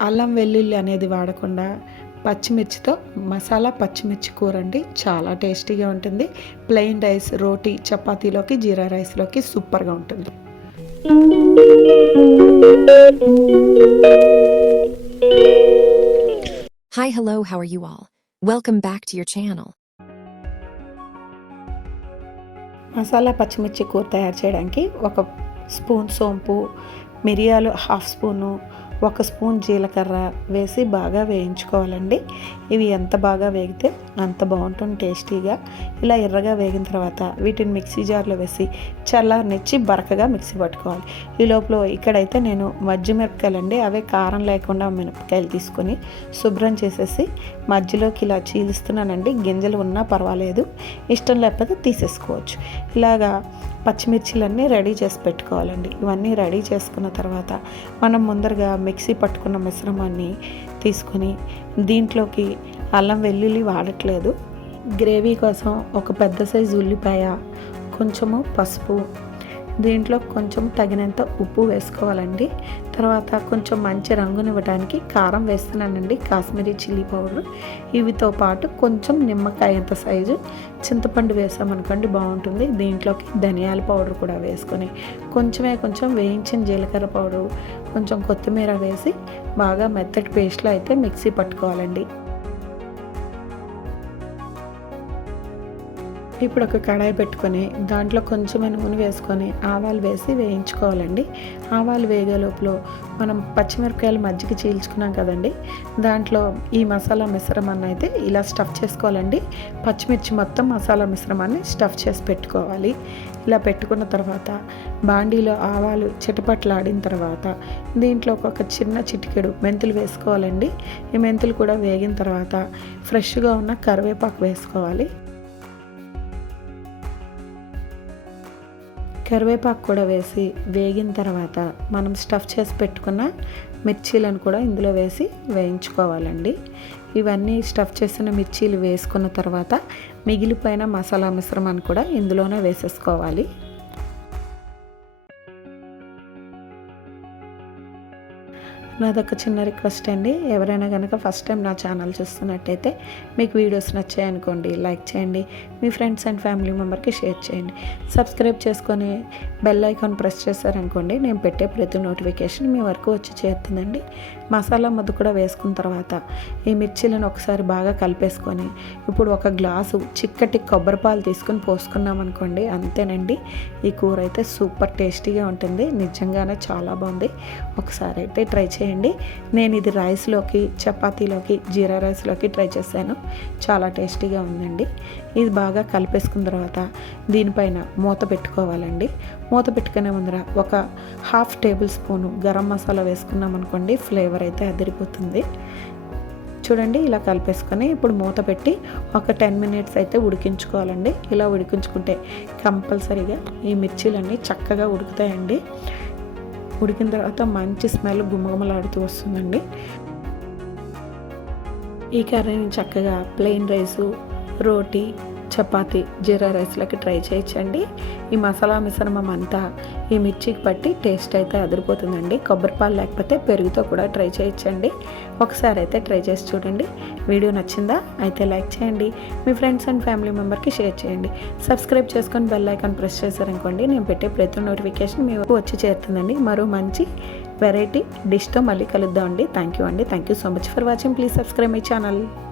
అల్లం వెల్లుల్లి అనేది వాడకుండా పచ్చిమిర్చితో మసాలా పచ్చిమిర్చి కూర అండి చాలా టేస్టీగా ఉంటుంది ప్లెయిన్ రైస్ రోటీ చపాతీలోకి జీరా రైస్లోకి సూపర్గా ఉంటుంది Hi, hello, how are you all? Welcome back to your channel. Masala పచ్చిమిర్చి కూర తయారు చేయడానికి ఒక స్పూన్ సోంపు మిరియాలు హాఫ్ స్పూను ఒక స్పూన్ జీలకర్ర వేసి బాగా వేయించుకోవాలండి. ఇవి ఎంత బాగా వేగితే అంత బాగుంటుంది టేస్టీగా. ఇలా ఎర్రగా వేగిన తర్వాత వీటిని మిక్సీ జార్లో వేసి చల్లారనిచ్చి బరకగా మిక్సీ పట్టుకోవాలి. ఈ లోపల ఇక్కడైతే నేను మజ్జి మిరపకాయలు అండి అవే కారం లేకుండా మిరపకాయలు తీసుకొని శుభ్రం చేసేసి మధ్యలోకి ఇలా చీలుస్తున్నానండి. గింజలు ఉన్నా పర్వాలేదు. ఇష్టం లేకపోతే తీసేసుకోవచ్చు. ఇలాగా పచ్చిమిర్చిలన్నీ రెడీ చేసి పెట్టుకోవాలండి. ఇవన్నీ రెడీ చేసుకున్న తర్వాత మనం ముందరగా మిక్సీ పట్టుకున్న మిశ్రమాన్ని తీసుకొని దీంట్లోకి అల్లం వెల్లుల్లి వాడట్లేదు. గ్రేవీ కోసం ఒక పెద్ద సైజు ఉల్లిపాయ కొంచెము పసుపు దీంట్లో కొంచెం తగినంత ఉప్పు వేసుకోవాలండి. తర్వాత కొంచెం మంచి రంగునివ్వడానికి కారం వేస్తున్నానండి కాశ్మీరీ చిల్లీ పౌడర్. ఇవితో పాటు కొంచెం నిమ్మకాయంత సైజు చింతపండు వేసామనుకోండి బాగుంటుంది. దీంట్లోకి ధనియాల పౌడర్ కూడా వేసుకొని కొంచెమే కొంచెం వేయించిన జీలకర్ర పౌడర్ కొంచెం కొత్తిమీర వేసి బాగా మెత్తటి పేస్ట్లో అయితే మిక్సీ పట్టుకోవాలండి. ఇప్పుడు ఒక కడాయి పెట్టుకొని దాంట్లో కొంచెమే నూనె వేసుకొని ఆవాలు వేసి వేయించుకోవాలండి. ఆవాలు వేగే లోపల మనం పచ్చిమిరపకాయలు మజ్జిగ చీల్చుకున్నాం కదండి. దాంట్లో ఈ మసాలా మిశ్రమాన్ని అయితే ఇలా స్టఫ్ చేసుకోవాలండి. పచ్చిమిర్చి మొత్తం మసాలా మిశ్రమాన్ని స్టఫ్ చేసి పెట్టుకోవాలి. ఇలా పెట్టుకున్న తర్వాత బాండీలో ఆవాలు చిటపట్లాడిన తర్వాత దీంట్లో ఒక చిన్న చిటికెడు మెంతులు వేసుకోవాలండి. ఈ మెంతులు కూడా వేగిన తర్వాత ఫ్రెష్గా ఉన్న కరివేపాకు వేసుకోవాలి. కరివేపాకు కూడా వేసి వేగిన తర్వాత మనం స్టఫ్ చేసి పెట్టుకున్న మిర్చీలను కూడా ఇందులో వేసి వేయించుకోవాలండి. ఇవన్నీ స్టఫ్ చేసిన మిర్చీలు వేసుకున్న తర్వాత మిగిలిపోయిన మసాలా మిశ్రమాన్ని కూడా ఇందులోనే వేసేసుకోవాలి. నాదొక చిన్న రిక్వెస్ట్ అండి. ఎవరైనా కనుక ఫస్ట్ టైం నా ఛానల్ చూస్తున్నట్టయితే మీకు వీడియోస్ నచ్చాయనుకోండి లైక్ చేయండి. మీ ఫ్రెండ్స్ అండ్ ఫ్యామిలీ మెంబర్కి షేర్ చేయండి. సబ్స్క్రైబ్ చేసుకొని బెల్ ఐకాన్ ప్రెస్ చేశారనుకోండి నేను పెట్టే ప్రతి నోటిఫికేషన్ మీ వరకు వచ్చి చేరుతుందండి. మసాలా ముద్ద కూడా వేసుకున్న తర్వాత ఈ మిర్చీలను ఒకసారి బాగా కలిపేసుకొని ఇప్పుడు ఒక గ్లాసు చిక్కటి కొబ్బరి పాలు తీసుకుని పోసుకున్నాం అనుకోండి అంతేనండి. ఈ కూర అయితే సూపర్ టేస్టీగా ఉంటుంది. నిజంగానే చాలా బాగుంది. ఒకసారి అయితే ట్రై చేయండి. నేను ఇది రైస్లోకి చపాతీలోకి జీరా రైస్లోకి ట్రై చేశాను. చాలా టేస్టీగా ఉందండి. ఇది బాగా కలిపేసుకున్న తర్వాత దీనిపైన మూత పెట్టుకోవాలండి. మూత పెట్టుకునే ముందర ఒక half tablespoon garam masala వేసుకున్నాం అనుకోండి ఫ్లేవర్ అయితే అదిరిపోతుంది. చూడండి ఇలా కలిపేసుకొని ఇప్పుడు మూత పెట్టి ఒక టెన్ మినిట్స్ అయితే ఉడికించుకోవాలండి. ఇలా ఉడికించుకుంటే కంపల్సరీగా ఈ మిర్చీలన్నీ చక్కగా ఉడుకుతాయండి. ఉడికిన తర్వాత మంచి స్మెల్ గుమగుమలాడుతూ వస్తుందండి. ఈ కర్రీని చక్కగా ప్లెయిన్ రైసు రోటీ చపాతి జీరా రైస్లోకి ట్రై చేయించండి. ఈ మసాలా మిశ్రమం అంతా ఈ మిర్చికి పట్టి టేస్ట్ అయితే అదిరిపోతుందండి. కొబ్బరిపాలు లేకపోతే పెరుగుతో కూడా ట్రై చేయించండి. ఒకసారి అయితే ట్రై చేసి చూడండి. వీడియో నచ్చిందా? అయితే లైక్ చేయండి. మీ ఫ్రెండ్స్ అండ్ ఫ్యామిలీ మెంబర్కి షేర్ చేయండి. సబ్స్క్రైబ్ చేసుకొని బెల్ ఐకాన్ ప్రెస్ చేశారనుకోండి నేను పెట్టే ప్రతి నోటిఫికేషన్ మీ వచ్చి చేరుతుందండి. మరో మంచి వెరైటీ డిష్తో మళ్ళీ కలుద్దాం అండి థ్యాంక్ యూ అండి. Thank you so much for watching. Please subscribe my channel.